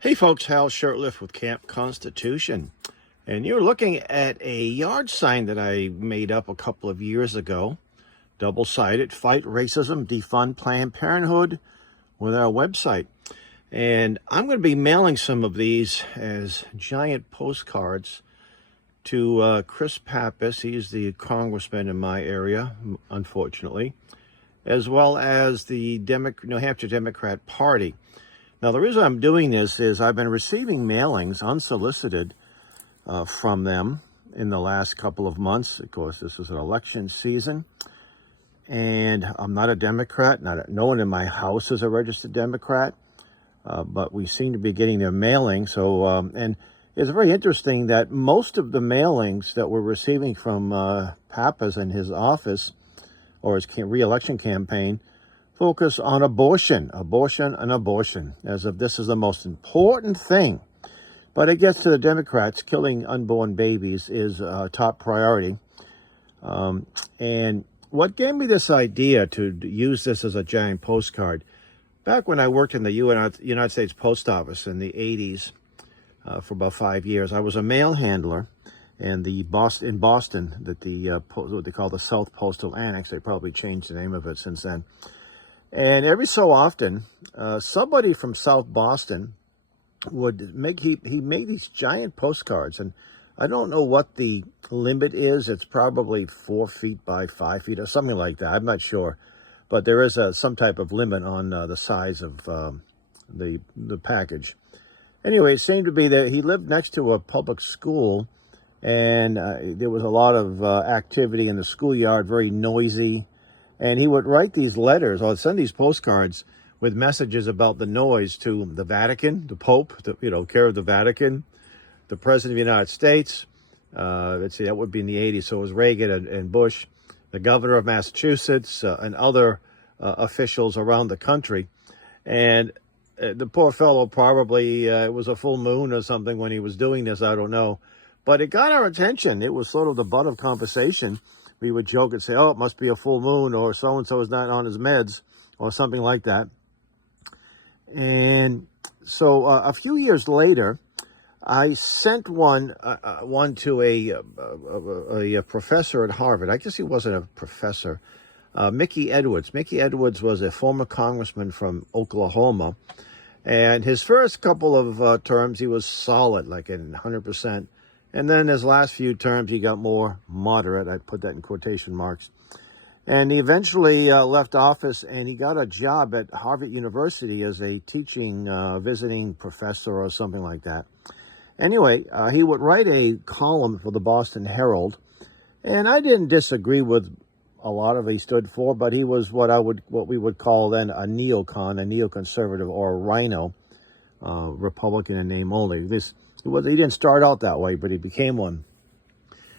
Hey folks, Hal Shurtleff with Camp Constitution. And you're looking at a yard sign that I made up a couple of years ago. Double-sided, fight racism, defund Planned Parenthood with our website. And I'm going to be mailing some of these as giant postcards to Chris Pappas. He's the congressman in my area, unfortunately, as well as the New Hampshire Democrat Party. Now, the reason I'm doing this is I've been receiving mailings unsolicited from them in the last couple of months. Of course, this is an election season, and I'm not a Democrat. No one in my house is a registered Democrat, but we seem to be getting their mailing. So, and it's very interesting that most of the mailings that we're receiving from Pappas and his office or his re-election campaign focus on abortion, as if this is the most important thing. But it gets to the Democrats. Killing unborn babies is a top priority. And what gave me this idea to use this as a giant postcard, back when I worked in the United States Post Office in the 80s for about 5 years, I was a mail handler in Boston, what they call the South Postal Annex. They probably changed the name of it since then. And every so often, somebody from South Boston would he made these giant postcards, and I don't know what the limit is. It's probably 4 feet by 5 feet or something like that. I'm not sure, but there is some type of limit on the size of the package. Anyway, it seemed to be that he lived next to a public school, and there was a lot of activity in the schoolyard, very noisy. And he would write these letters or send these postcards with messages about the noise to the Vatican, the Pope, care of the Vatican, the President of the United States. Let's see, that would be in the 80s. So it was Reagan and Bush, the governor of Massachusetts, and other officials around the country. And the poor fellow probably, it was a full moon or something when he was doing this. I don't know. But it got our attention. It was sort of the butt of conversation. We would joke and say, oh, it must be a full moon, or so-and-so is not on his meds, or something like that. And so a few years later, I sent one to a professor at Harvard. I guess he wasn't a professor. Mickey Edwards. Mickey Edwards was a former congressman from Oklahoma. And his first couple of terms, he was solid, like in 100%. And then his last few terms, he got more moderate. I put that in quotation marks. And he eventually left office, and he got a job at Harvard University as a teaching, visiting professor or something like that. Anyway, he would write a column for the Boston Herald, and I didn't disagree with a lot of what he stood for, but he was what we would call then a neocon, a neoconservative, or a rhino, Republican in name only. He didn't start out that way, but he became one.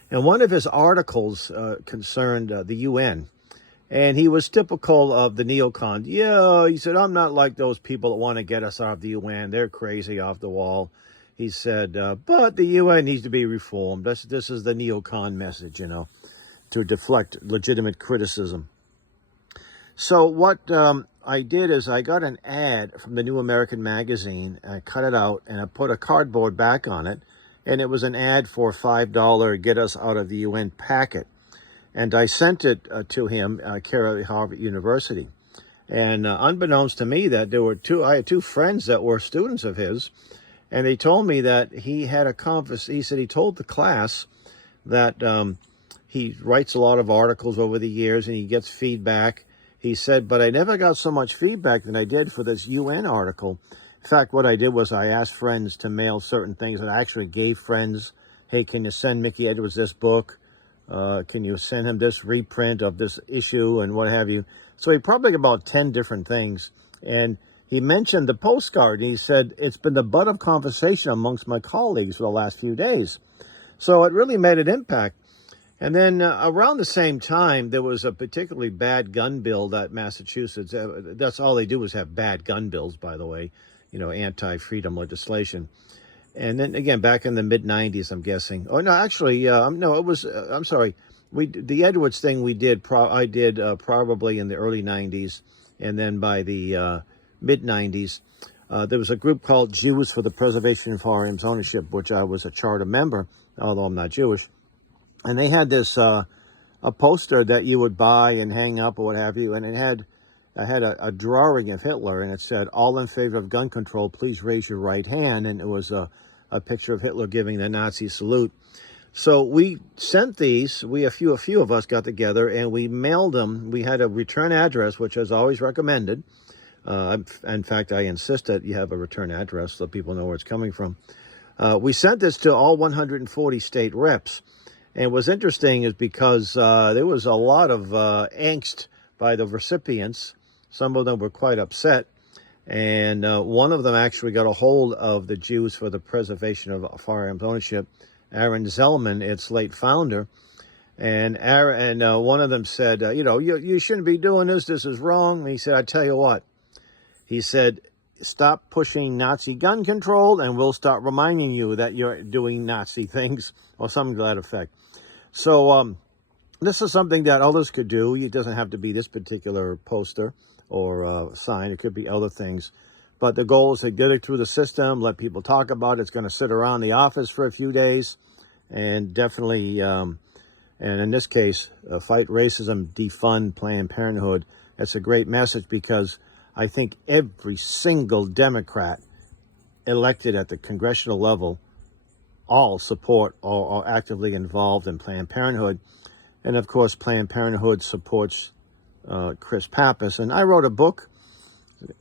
And one of his articles concerned the UN. And he was typical of the neocon. Yeah, he said, I'm not like those people that want to get us out of the UN. They're crazy, off the wall. He said, but the UN needs to be reformed. This is the neocon message, to deflect legitimate criticism. So what I did is I got an ad from the New American Magazine, and I cut it out, and I put a cardboard back on it, and it was an ad for $5 Get Us Out of the UN packet. And I sent it to him, care of Harvard University. And unbeknownst to me, that I had two friends that were students of his, and they told me that he had he said he told the class that he writes a lot of articles over the years, and he gets feedback. He said, but I never got so much feedback than I did for this UN article. In fact, what I did was I asked friends to mail certain things, and I actually gave friends, hey, can you send Mickey Edwards this book? Can you send him this reprint of this issue and what have you? So he probably got about 10 different things. And he mentioned the postcard, and he said, it's been the butt of conversation amongst my colleagues for the last few days. So it really made an impact. And then around the same time, there was a particularly bad gun bill that Massachusetts, that's all they do is have bad gun bills, by the way, anti-freedom legislation. And then again, back in the mid-90s, I'm guessing. Oh, no, actually, no, it was, I'm sorry. The Edwards thing I did probably in the early 90s. And then by the mid-90s, There was a group called Jews for the Preservation of Firearms Ownership, which I was a charter member, although I'm not Jewish. And they had this a poster that you would buy and hang up or what have you, and I had a drawing of Hitler, and it said, "All in favor of gun control, please raise your right hand." And it was a picture of Hitler giving the Nazi salute. So we sent these. A few of us got together and we mailed them. We had a return address, which is always recommended. In fact, I insist that you have a return address so people know where it's coming from. We sent this to all 140 state reps. And what's interesting is because there was a lot of angst by the recipients. Some of them were quite upset. And one of them actually got a hold of the Jews for the Preservation of Firearms Ownership, Aaron Zellman, its late founder. And one of them said, you shouldn't be doing this. This is wrong. And he said, I tell you what. He said, stop pushing Nazi gun control and we'll start reminding you that you're doing Nazi things, or something to that effect. So this is something that others could do. It doesn't have to be this particular poster or sign. It could be other things. But the goal is to get it through the system, let people talk about it. It's going to sit around the office for a few days. And definitely, and in this case, fight racism, defund Planned Parenthood. It's a great message because I think every single Democrat elected at the congressional level all support or are actively involved in Planned Parenthood. And of course, Planned Parenthood supports Chris Pappas. And I wrote a book,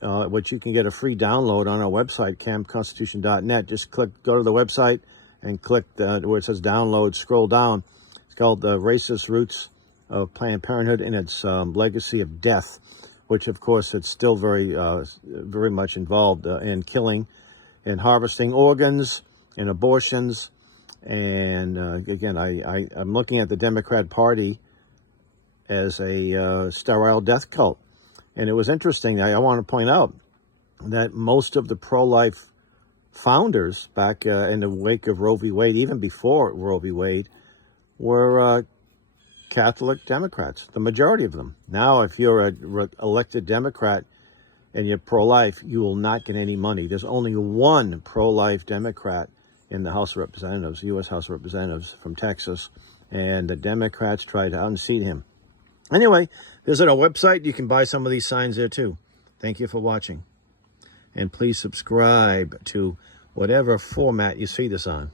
which you can get a free download on our website, campconstitution.net. Just go to the website and click where it says download, scroll down. It's called The Racist Roots of Planned Parenthood and its Legacy of Death, which of course it's still very much involved in killing and harvesting organs and abortions. And again, I'm looking at the Democrat Party as a sterile death cult. And it was interesting. I want to point out that most of the pro-life founders back in the wake of Roe v. Wade, even before Roe v. Wade, were Catholic Democrats, the majority of them. Now, if you're an elected Democrat and you're pro-life, you will not get any money. There's only one pro-life Democrat in the House of Representatives, U.S. House of Representatives from Texas, and the Democrats tried to unseat him. Anyway, visit our website. You can buy some of these signs there too. Thank you for watching. And please subscribe to whatever format you see this on.